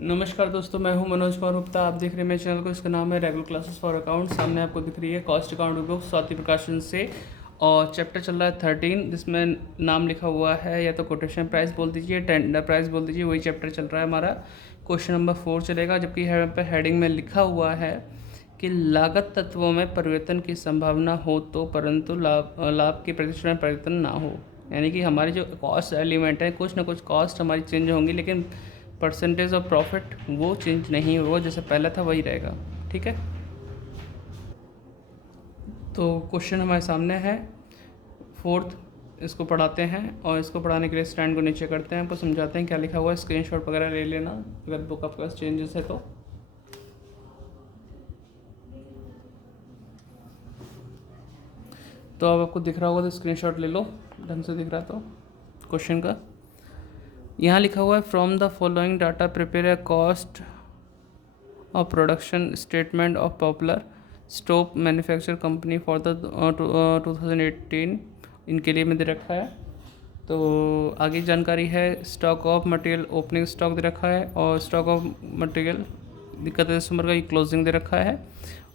नमस्कार दोस्तों, मैं हूं मनोज कुमार गुप्ता। आप देख रहे हैं मेरे चैनल को। इसका नाम है रेगुलर क्लासेस फॉर अकाउंट। सामने आपको दिख रही है कॉस्ट अकाउंट बुक स्वाति प्रकाशन से, और चैप्टर चल रहा है 13, जिसमें नाम लिखा हुआ है, या तो कोटेशन प्राइस बोल दीजिए, टेंडर प्राइस बोल दीजिए, वही चैप्टर चल रहा है हमारा। क्वेश्चन नंबर 4 चलेगा, जबकि पे हेडिंग में लिखा हुआ है कि लागत तत्वों में परिवर्तन की संभावना हो तो, परंतु लाभ के प्रतिशत में परिवर्तन ना हो। यानी कि हमारी जो कॉस्ट एलिमेंट है, कुछ ना कुछ कॉस्ट हमारी चेंज होंगी, लेकिन परसेंटेज ऑफ प्रॉफिट वो चेंज नहीं होगा, जैसे पहला था वही रहेगा। ठीक है, तो क्वेश्चन हमारे सामने है 4th। इसको पढ़ाते हैं, और इसको पढ़ाने के लिए स्टैंड को नीचे करते हैं, आपको समझाते हैं क्या लिखा हुआ है। स्क्रीनशॉट वगैरह ले लेना अगर बुक आपके पास चेंजेस है तो। अब आपको दिख रहा होगा तो स्क्रीनशॉट ले लो, ढंग से दिख रहा तो क्वेश्चन का। यहाँ लिखा हुआ है, from the following data prepare a cost of production statement of popular stove manufacture company for the 2018। इनके लिए मैं दे रखा है। तो आगे जानकारी है, stock of material opening stock दे रखा है, और स्टॉक ऑफ मटेरियल 31 दिसंबर का ये क्लोजिंग दे रखा है।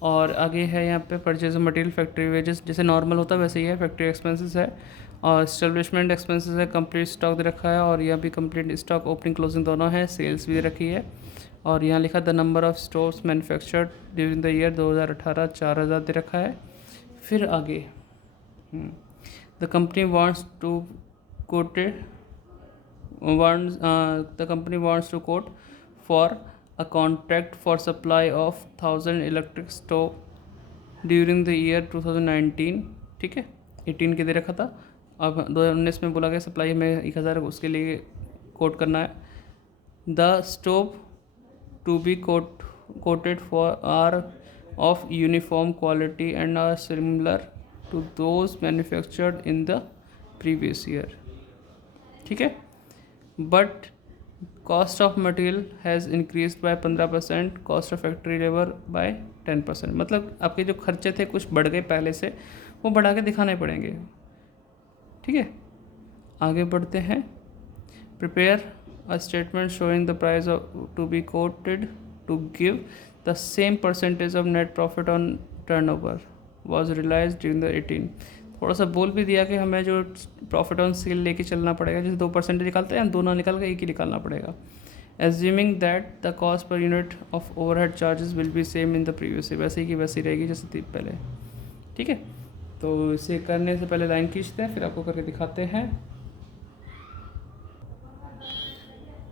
और आगे है यहाँ पे परचेज मटेरियल, फैक्ट्री वेजेस, जैसे नॉर्मल होता है वैसे ही है। फैक्ट्री एक्सपेंसेस है, और एस्टेब्लिशमेंट एक्सपेंसेस है। कंप्लीट स्टॉक दे रखा है, और यहाँ भी कंप्लीट स्टॉक ओपनिंग क्लोजिंग दोनों है। सेल्स भी दे रखी है, और यहाँ लिखा the number of stores manufactured during the year 2018 4000 दे रखा है। फिर आगे the company wants to quoted the company wants to quote for a contract for supply of 1000 electric stove during the year 2019। ठीक है, 18 के दे रखा था। अब 2019 में बोला गया सप्लाई में 1000, उसके लिए कोट करना है। The stove to be quoted for are of uniform quality and are similar to those manufactured in the previous year। ठीक है, but cost of material has increase by 15%, cost of factory labour by 10%। मतलब आपके जो खर्चे थे कुछ बढ़ गए पहले से, वो बढ़ा के दिखाने पड़ेंगे। ठीक है, आगे बढ़ते हैं। Prepare a statement showing the price to be quoted to give the same percentage of net profit on turnover was realised during the 18। थोड़ा सा बोल भी दिया कि हमें जो प्रॉफिट ऑन सेल लेके चलना पड़ेगा, जैसे 2% निकालते हैं, 2 ना निकाल के 1 ही निकालना पड़ेगा। Assuming that the cost per unit of overhead charges will be same in the previous, वैसे ही की वैसी रहेगी जैसे थी पहले। ठीक है, तो इसे करने से पहले लाइन खींचते हैं, फिर आपको करके दिखाते हैं।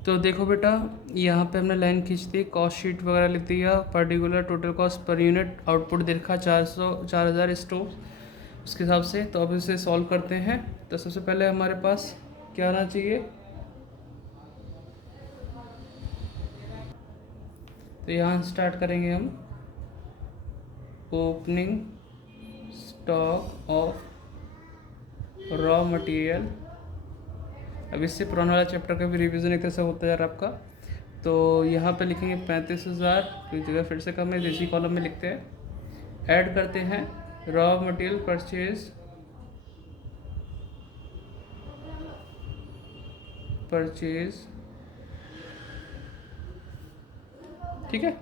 तो देखो बेटा, यहाँ पे हमने लाइन खींच दी, कॉस्ट शीट वगैरह लिख दिया, particular total cost per unit, output दे रखा 4000 स्टोव उसके हिसाब से। तो अब इसे सॉल्व करते हैं। तो सबसे पहले हमारे पास क्या आना चाहिए, तो यहाँ स्टार्ट करेंगे हम opening stock of raw material. अब इससे पुराना वाला चैप्टर का भी रिवीजन एक तरह से होता जा रहा है आपका। तो यहाँ पे लिखेंगे 35,000 की जगह फिर से कम है, इसी कॉलम में लिखते हैं। ऐड करते हैं रॉ मटेरियल परचेज। ठीक है,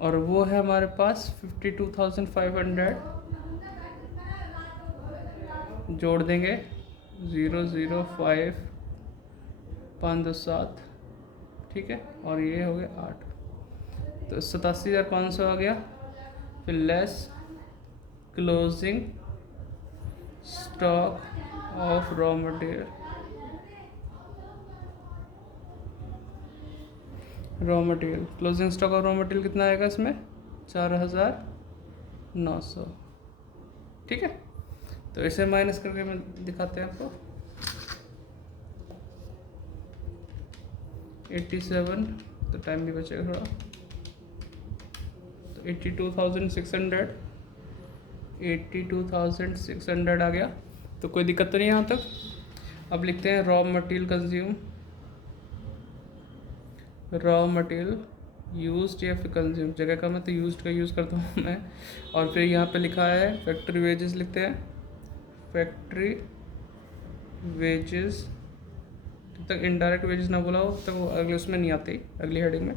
और वो है हमारे पास 52,500। जोड़ देंगे 005 527। ठीक है, और ये हो गया 8, तो 87,500 आ गया। फिर less closing stock of raw material, closing stock of raw material कितना आएगा इसमें, 4,900। ठीक है, तो इसे माइनस करके मैं दिखाते हैं आपको। 87, तो टाइम भी बचेगा थोड़ा, तो 82,600 आ गया। तो कोई दिक्कत तो नहीं यहाँ तक। अब लिखते हैं raw material consume, raw material used या फिर कंज्यूम, जगह का मैं तो यूज्ड का यूज़ करता हूँ मैं। और फिर यहाँ पे लिखा है फैक्ट्री वेजेस, लिखते हैं फैक्ट्री वेजेस जब तक इनडायरेक्ट वेजेस ना बोला हो तब तक वो अगले उसमें नहीं आती, अगली हेडिंग में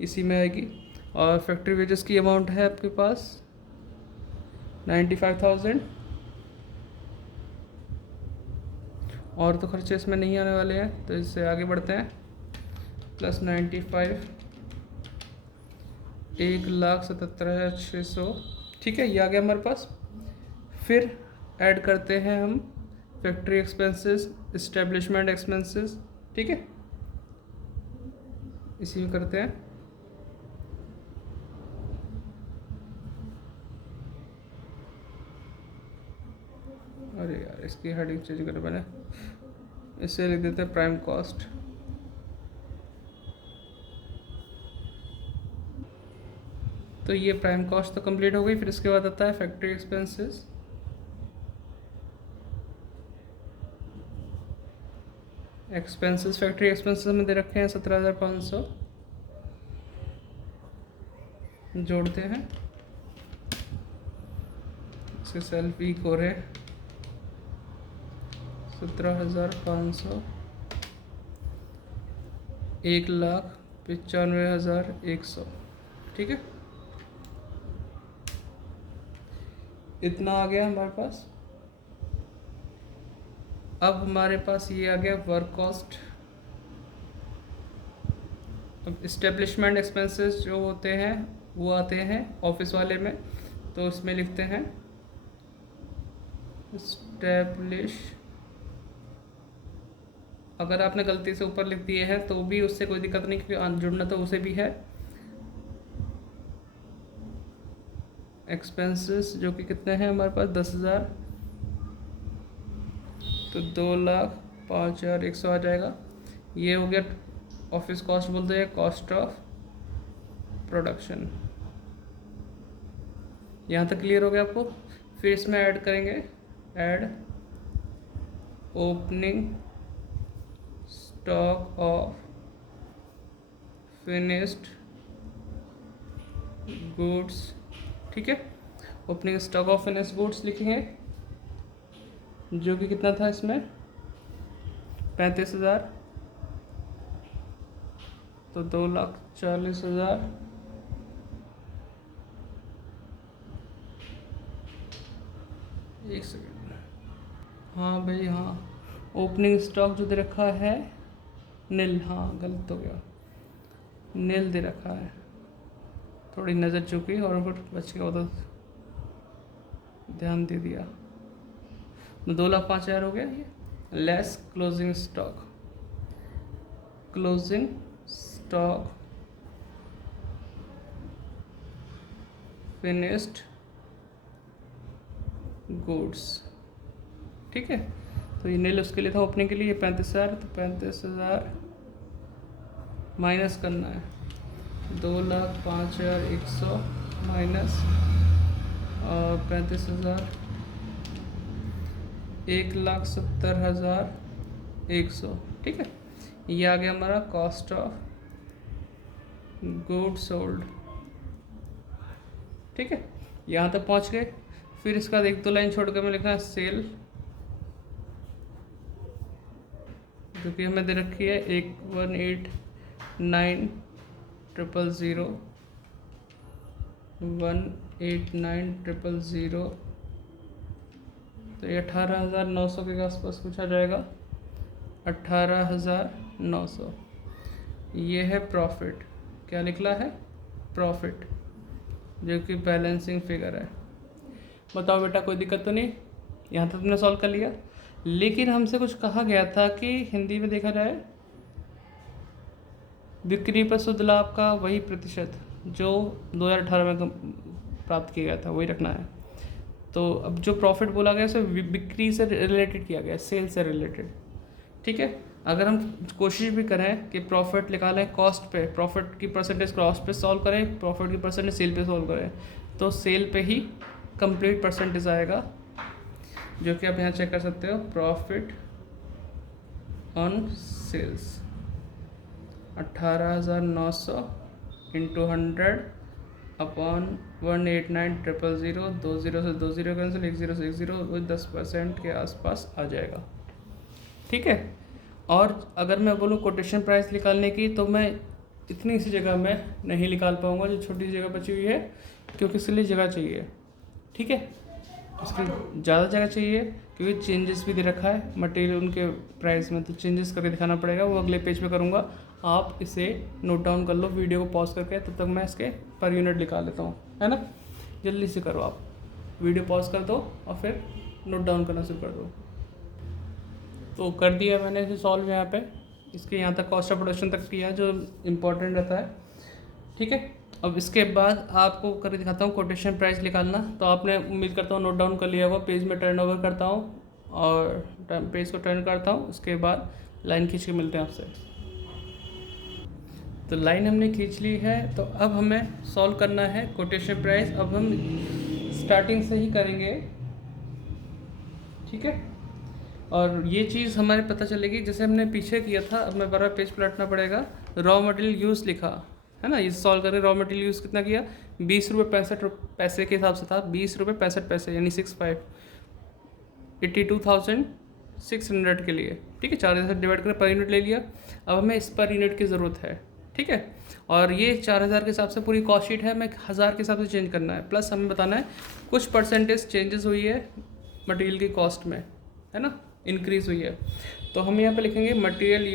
इसी में आएगी। और फैक्ट्री वेजेस की अमाउंट है आपके पास 95,000, और तो खर्चे इसमें नहीं आने वाले हैं, तो इससे आगे बढ़ते हैं। प्लस 95, 1,77,600, ठीक है, ये आ गया हमारे पास। फिर ऐड करते हैं हम फैक्ट्री एक्सपेंसेस, इस्टेब्लिशमेंट एक्सपेंसेस, ठीक है, इसी में करते हैं। अरे यार इसकी हेडिंग चेंज कर मैंने, इससे लिख देते हैं प्राइम कॉस्ट। तो ये प्राइम कॉस्ट तो कंप्लीट हो गई। फिर इसके बाद आता है फैक्ट्री एक्सपेंसेस। फैक्ट्री एक्सपेंसेस में दे रखे हैं 17,500, जोड़ते हैं। इसके सेल्फ वीक हो रहे 17,500, 1,95,100, ठीक है, इतना आ गया हमारे पास। अब हमारे पास ये आ गया वर्क कॉस्ट। अब इस्टेब्लिशमेंट एक्सपेंसेस जो होते हैं वो आते हैं ऑफिस वाले में, तो इसमें लिखते हैं इस्टेब्लिश। अगर आपने गलती से ऊपर लिख दिए हैं तो भी उससे कोई दिक्कत नहीं, क्योंकि जुड़ना तो उसे भी है। एक्सपेंसेस जो कि कितने हैं हमारे पास 10,000, तो 2,05,100 आ जाएगा। ये हो गया ऑफिस कॉस्ट, बोलते हैं कॉस्ट ऑफ प्रोडक्शन। यहाँ तक क्लियर हो गया आपको। फिर इसमें ऐड करेंगे, add opening stock of finished goods, ठीक है, opening stock of finished goods लिखेंगे, जो कि कितना था इसमें 35,000, तो 2,40,000, एक सेकेंड, हाँ भाई हाँ, ओपनिंग स्टॉक जो दे रखा है नील, हाँ गलत हो गया, नील दे रखा है, थोड़ी नज़र चुकी और फिर बच गया, वो तो ध्यान दे दिया। तो 2,05,000 हो गया ये, less closing stock, closing stock finished goods, ठीक है। तो ये नील उसके लिए था ओपनिंग के लिए, 35,000, तो 35,000 माइनस करना है, 2,05,100 माइनस 35,000, 1,70,100, ठीक है। ये आ गया हमारा कॉस्ट ऑफ गुड सोल्ड, ठीक है, यहाँ तक पहुँच गए। फिर इसका एक दो लाइन छोड़ कर मैं लिखना है सेल, जो कि हमें दे रखी है 1,18,9,000, 1,18,9,000, तो ये 18,900 के आसपास कुछ आ जाएगा, 18,900। ये है प्रॉफिट, क्या निकला है प्रॉफिट, जो कि बैलेंसिंग फिगर है। बताओ बेटा कोई दिक्कत तो नहीं, यहाँ तक तुमने सॉल्व कर लिया। लेकिन हमसे कुछ कहा गया था कि हिंदी में देखा जाए बिक्री पर शुद्ध लाभ का वही प्रतिशत जो 2018 में प्राप्त किया गया था वही रखना है। तो अब जो प्रॉफिट बोला गया उसे बिक्री से रिलेटेड किया गया, सेल से रिलेटेड, ठीक है। अगर हम कोशिश भी करें कि प्रॉफिट निकालें कॉस्ट पे, प्रॉफिट की परसेंटेज कॉस्ट पे सॉल्व करें, प्रॉफिट की परसेंटेज सेल पे सॉल्व करें, तो सेल पे ही कंप्लीट परसेंटेज आएगा, जो कि आप यहाँ चेक कर सकते हो, profit on sales 18,900 into 100 upon 1,89,000, 20 से 20 कैंसिल, 10 से 10, 10% के आसपास आ जाएगा, ठीक है। और अगर मैं बोलूँ कोटेशन प्राइस निकालने की, तो मैं इतनी सी जगह में नहीं निकाल पाऊँगा जो छोटी सी जगह बची हुई है, क्योंकि इसके लिए जगह चाहिए। ठीक है, इसके ज़्यादा जगह चाहिए क्योंकि चेंजेस भी दे रखा है मटेरियल उनके प्राइस में, तो चेंजेस करके दिखाना पड़ेगा, वो अगले पेज पे करूँगा। आप इसे नोट डाउन कर लो वीडियो को पॉज करके, तब तक मैं इसके पर यूनिट निकाल लेता हूँ, है ना। जल्दी से करो, आप वीडियो पॉज कर दो और फिर नोट डाउन करना शुरू कर दो। तो कर दिया मैंने इसे सॉल्व यहाँ पे, इसके यहाँ तक कॉस्ट ऑफ प्रोडक्शन तक किया जो इम्पोर्टेंट रहता है। ठीक है, अब इसके बाद आपको करके दिखाता हूँ कोटेशन प्राइस निकालना। तो आपने उम्मीद करता हूँ नोट डाउन कर लिया होगा। पेज में टर्न ओवर करता हूँ और पेज को टर्न करता हूँ, उसके बाद लाइन खींच के मिलते हैं आपसे। तो लाइन हमने खींच ली है, तो अब हमें सॉल्व करना है कोटेशन प्राइस। अब हम स्टार्टिंग से ही करेंगे, ठीक है। और ये चीज़ हमारे पता चलेगी जैसे हमने पीछे किया था। अब मैं बार पेज पलटना पड़ेगा। रॉ मटेरियल यूज़ लिखा है ना, ये सॉल्व करें। रॉ मटेरियल यूज़ कितना किया, 20 रुपये 65 पैसे के हिसाब से था, 20 रुपये 65 पैसे, यानी 82,600 के लिए। ठीक है, 4,000 से डिवाइड कर पर यूनिट ले लिया। अब हमें इस पर यूनिट की ज़रूरत है, ठीक है। और ये 4,000 के हिसाब से पूरी कॉस्ट शीट है, मैं 1,000 के हिसाब से चेंज करना है। प्लस हमें बताना है कुछ परसेंटेज चेंजेस हुई है मटेरियल की कॉस्ट में, है ना, इंक्रीज़ हुई है। तो हम यहाँ पे लिखेंगे मटेरियल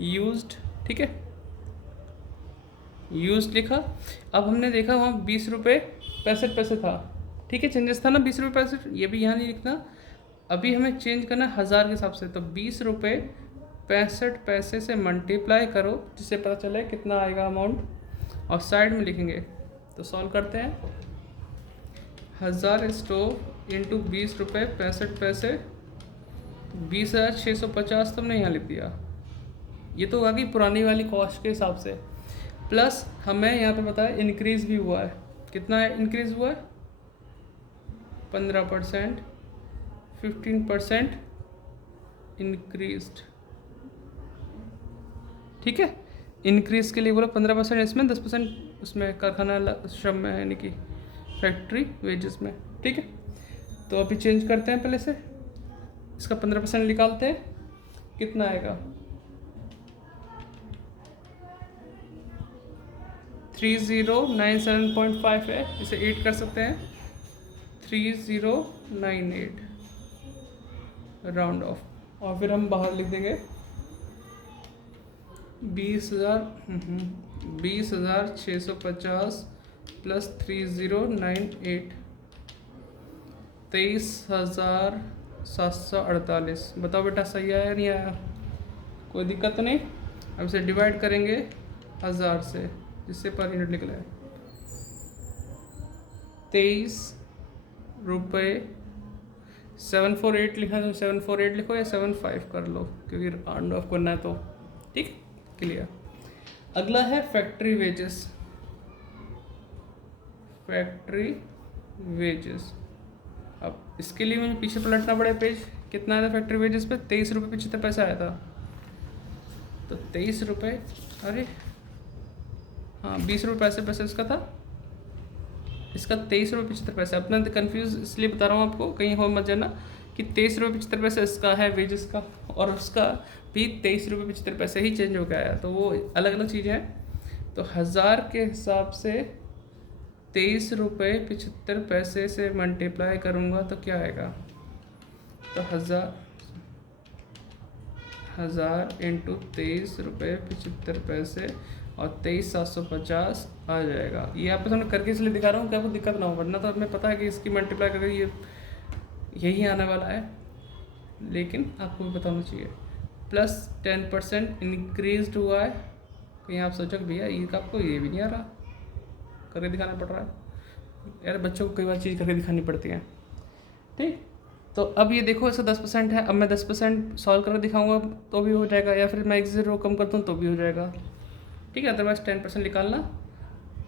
यूज्ड, ठीक है, यूज्ड लिखा। अब हमने देखा वहाँ 20 रुपये 65 पैसे था, ठीक है, चेंजेस था ना 20 रुपये 65, ये भी यहाँ नहीं लिखना। अभी हमें चेंज करना है 1,000 के हिसाब से। तो 20 रुपये 65 पैसे से मल्टीप्लाई करो, जिससे पता चले कितना आएगा अमाउंट, और साइड में लिखेंगे। तो सॉल्व करते हैं। 1,000 स्टोव इंटू 20 रुपये 65 पैसे, 20,650 तो हमने यहाँ लिख दिया। ये तो होगी पुरानी वाली कॉस्ट के हिसाब से। प्लस हमें यहाँ पे बताया इंक्रीज़ भी हुआ है। कितना है इंक्रीज़ हुआ है, 15%, 15% इंक्रीज्ड, ठीक है। इंक्रीज़ के लिए बोला 15% इसमें, 10% उसमें कारखाना श्रम में है, यानी कि फैक्ट्री वेजेस में, ठीक है। तो अभी चेंज करते हैं, पहले से इसका 15% निकालते हैं, कितना आएगा 3097.5 है, इसे 8 कर सकते हैं, 3098 राउंड ऑफ। और फिर हम बाहर लिख देंगे 20,650 प्लस 3098, 23,748। बताओ बेटा सही आया नहीं आया, कोई दिक्कत तो नहीं। अब इसे डिवाइड करेंगे 1,000 से, जिससे पर यूनिट निकला है 23 रुपये 748 लिखा, तो 748 लिखो या 75 कर लो, क्योंकि राउंड ऑफ करना है तो, ठीक, क्लियर। अगला है फैक्ट्री वेजेस। अब इसके लिए मुझे पीछे पलटना पड़े पेज। कितना आया था फैक्ट्री वेजेस पे, 23 रुपये 75 पैसा आया था। तो 23 रुपये, अरे हाँ 20 रुपये 65 पैसे इसका था, इसका 23 रुपये 75 पैसे। अपना कन्फ्यूज़ इसलिए बता रहा हूँ आपको, कहीं हो मत जाना कि 23 रुपये 75 पैसे इसका है वेजेस का, और उसका भी 23 रुपये 75 पैसे ही चेंज हो गया है, तो वो अलग अलग चीज़ें हैं। तो 1,000 के हिसाब से 23 रुपये 75 पैसे से मल्टीप्लाई करूँगा तो क्या आएगा, तो 1,000 इंटू 23 रुपये 75 पैसे और 23,750 आ जाएगा। ये आप सामने करके इसलिए दिखा रहा हूँ कि आपको दिक्कत ना हो, वरना तो हमें पता है कि इसकी मल्टीप्लाई करके ये यही आने वाला है, लेकिन आपको भी बताना चाहिए। प्लस 10% इंक्रीज हुआ है। कहीं आप सोचो कि भैया ये आपको ये भी नहीं आ रहा, करके दिखाना पड़ रहा है। यार बच्चों को कई बार चीज़ करके दिखानी पड़ती है, ठीक। तो अब ये देखो इसका 10% है, अब मैं 10% सॉल्व करके दिखाऊंगा तो भी हो जाएगा, या फिर मैं 1 0 कम करता हूँ तो भी हो जाएगा, ठीक है। अदरवाइज 10% निकालना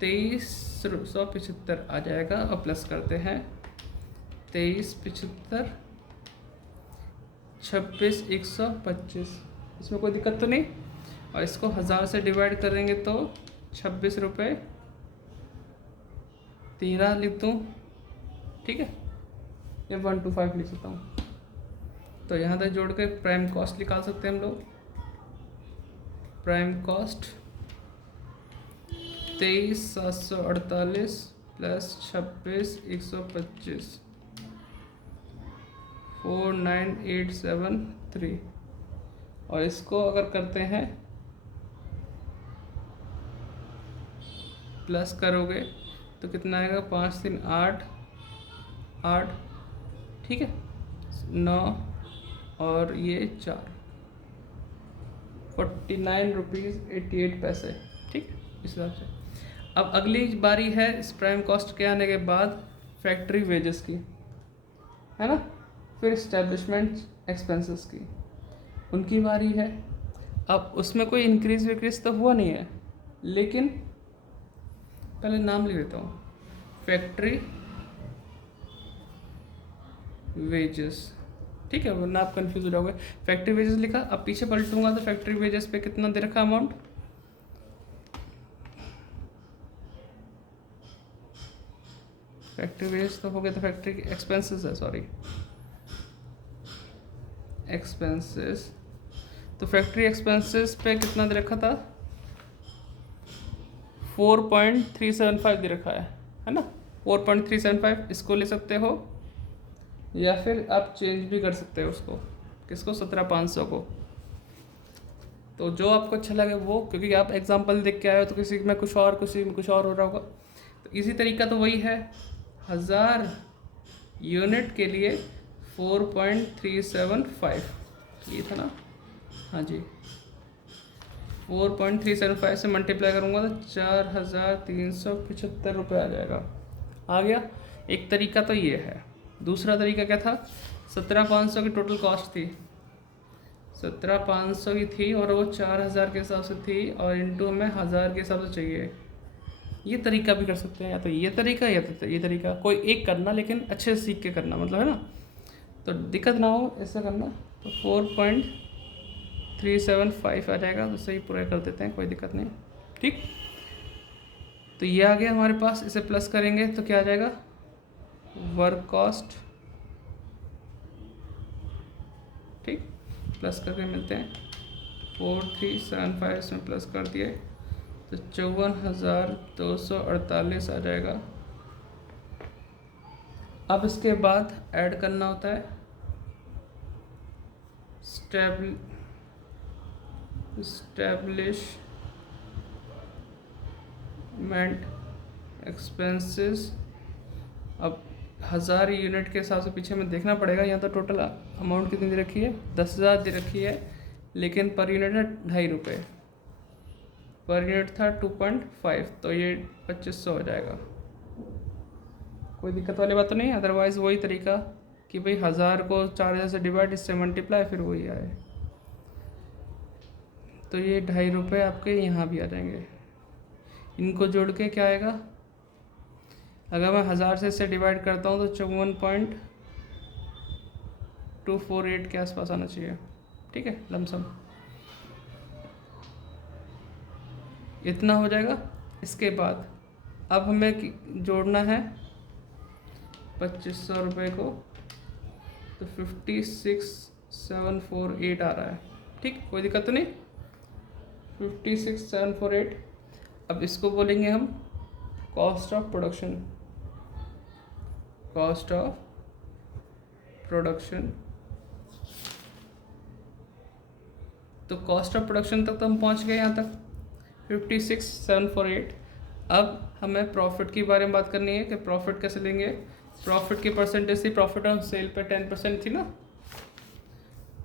23,175 आ जाएगा। और प्लस करते हैं 23,75 26,125, इसमें कोई दिक्कत तो नहीं। और इसको 1,000 से डिवाइड करेंगे तो 26 रुपये 13 लिख दूँ, ठीक है, या 125 लिख सकता हूँ, तो यहाँ तक जोड़ के प्राइम कॉस्ट निकाल सकते हैं हम लोग। Prime cost 23,748 plus 26,125 49873। और इसको अगर करते हैं प्लस करोगे तो कितना आएगा, 5 3 8 8, ठीक है, 9 और ये 4, 49 रुपीज़ 88 पैसे, ठीक है, इस हिसाब से। अब अगली बारी है इस प्राइम कॉस्ट के आने के बाद फैक्ट्री वेजेस की, है ना, फिर इस्टेब्लिशमेंट एक्सपेंसेस की, उनकी बारी है। अब उसमें कोई इंक्रीज विक्रीज तो हुआ नहीं है, लेकिन पहले नाम लिख देता हूँ, फैक्ट्री वेजेस, ठीक है, वरना आप कंफ्यूज हो जाओगे। फैक्ट्री वेजेस लिखा, अब पीछे पलटूंगा तो फैक्ट्री वेजेस पे कितना दे रखा अमाउंट, फैक्ट्री वेजेस तो हो गया, तो फैक्ट्री एक्सपेंसेस है, सॉरी एक्सपेंसेस। तो फैक्ट्री एक्सपेंसेस पे कितना दे रखा था, 4.375 दे रखा है ना, 4.375 इसको ले सकते हो, या फिर आप चेंज भी कर सकते हो उसको, किसको, 17,500 को। तो जो आपको अच्छा लगे वो, क्योंकि आप एग्जांपल देख के आए हो तो किसी में कुछ और, किसी में कुछ और हो रहा होगा। तो इसी तरीका तो वही है, 1000 यूनिट के लिए 4.375 ये था ना, हाँ जी, 4.375 से मल्टीप्लाई करूँगा तो 4,375 रुपये आ जाएगा। आ गया, एक तरीका तो ये है। दूसरा तरीका क्या था, 17,500 की टोटल कॉस्ट थी, 17,500 की थी और वो 4,000 के हिसाब से थी, और इंटू हमें 1000 के हिसाब से चाहिए। ये तरीका भी कर सकते हैं, या तो ये तरीका या तो ये तरीका, कोई एक करना, लेकिन अच्छे से सीख के करना, मतलब है ना, तो दिक्कत ना हो ऐसा करना। तो 4.375 आ जाएगा, तो सही पूरा कर देते हैं, कोई दिक्कत नहीं, ठीक। तो ये आ गया हमारे पास, इसे प्लस करेंगे तो क्या आ जाएगा, वर्क कॉस्ट, ठीक, प्लस करके मिलते हैं 4,375, इसमें प्लस कर दिए तो 54,248 आ जाएगा। अब इसके बाद ऐड करना होता है एस्टेब्लिशमेंट एक्सपेंसेस। अब 1000 यूनिट के हिसाब से पीछे में देखना पड़ेगा, यहाँ तो टोटल अमाउंट कितनी दे रखी है, 10,000 दे रखी है, लेकिन पर यूनिट है 2.5 रुपये, पर यूनिट था 2.5, तो ये 2500 हो जाएगा। कोई दिक्कत वाली बात तो नहीं, अदरवाइज़ वही तरीका कि भाई 1000 को 4000 से डिवाइड, इससे मल्टीप्लाई, फिर वही आए। तो ये 2.5 रुपये आपके यहाँ भी आ जाएंगे। इनको जोड़ के क्या आएगा, अगर मैं 1000 से इससे डिवाइड करता हूँ तो 54.248 के आसपास आना चाहिए, ठीक है, लमसम इतना हो जाएगा। इसके बाद अब हमें जोड़ना है 2500 रुपये को, तो 56,748 आ रहा है, ठीक, कोई दिक्कत तो नहीं, 56,748। अब इसको बोलेंगे हम cost of production, cost of production. तो कॉस्ट ऑफ प्रोडक्शन तक तो हम पहुंच गए यहाँ तक, 56,748। अब हमें प्रॉफिट के बारे में बात करनी है कि प्रॉफिट कैसे लेंगे। प्रॉफिट की परसेंटेज थी, प्रॉफिट ऑन सेल पे 10% थी ना,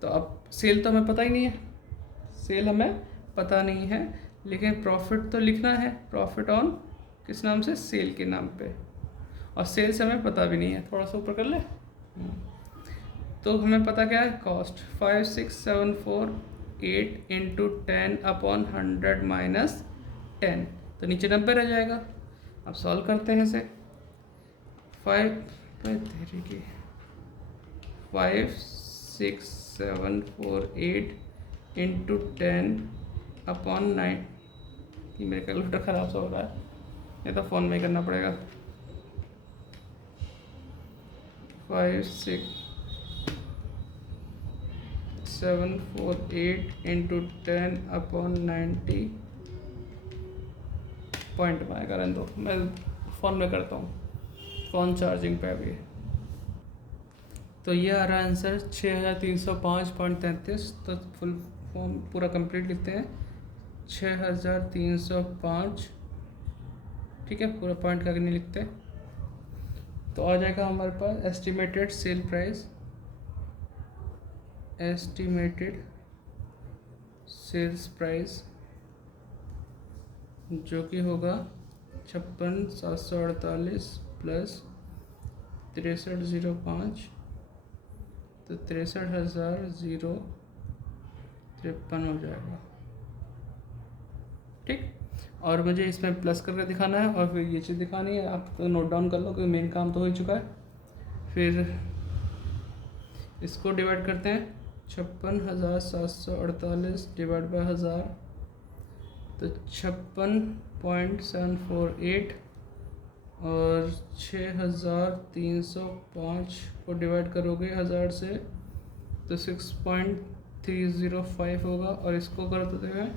तो अब सेल तो हमें पता ही नहीं है, सेल हमें पता नहीं है, लेकिन प्रॉफिट तो लिखना है, प्रॉफिट ऑन किस नाम से, सेल के नाम पे, और सेल से हमें पता भी नहीं है, थोड़ा सा ऊपर कर ले। तो हमें पता क्या है, कॉस्ट 56,748 इंटू 10/100 माइनस 10, तो नीचे 90 रह जाएगा। अब सॉल्व करते हैं इसे, 56,748 इंटू 10/9, ये मेरे कैलकुलेटर ख़राब सा हो रहा है, ये तो फ़ोन में ही करना पड़ेगा। 56 748 इंटू 10/90 पॉइंट में आएगा। रहने दो, मैं फ़ोन में करता हूँ, फ़ोन चार्जिंग पे अभी। तो ये आ रहा है आंसर 6305.33। तो फुल फॉर्म पूरा कंप्लीट लिखते हैं 6305, ठीक है, पूरा पॉइंट करके नहीं लिखते। तो आ जाएगा हमारे पास estimated sale price, estimated sales price जो कि होगा 56,748 प्लस 6305, तो 63,053 हो जाएगा, ठीक। और मुझे इसमें प्लस करके दिखाना है और फिर ये चीज़ दिखानी है। आप नोट डाउन कर लो क्योंकि मेन काम तो हो ही चुका है। फिर इसको डिवाइड करते हैं 56,748 डिवाइड बाय 1000, तो 56.748 और 6305 को डिवाइड करोगे 1000 से तो 6.305 होगा। और इसको कर देते हैं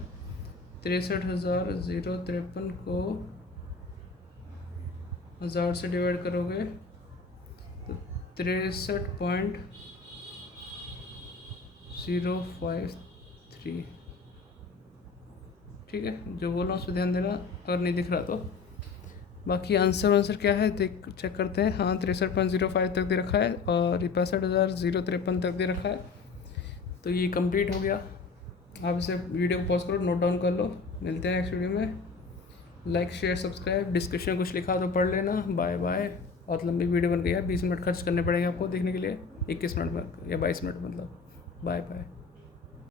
63,053 को 1000 से डिवाइड करोगे तो 63.053, ठीक है। जो बोल रहा हूँ उस पर ध्यान देना अगर नहीं दिख रहा तो। बाकी आंसर क्या है देख चेक करते हैं। हाँ 63.05 तक दे रखा है और 65,053 तक दे रखा है। तो ये कंप्लीट हो गया। आप इसे वीडियो को पॉज करो, नोट डाउन कर लो। मिलते हैं नेक्स्ट वीडियो में। लाइक शेयर सब्सक्राइब, डिस्क्रिप्शन में कुछ लिखा तो पढ़ लेना। बाय बाय। बहुत लंबी वीडियो बन गई है, 20 मिनट खर्च करने पड़ेंगे आपको देखने के लिए, 21 मिनट में या 22 मिनट मतलब। Bye bye.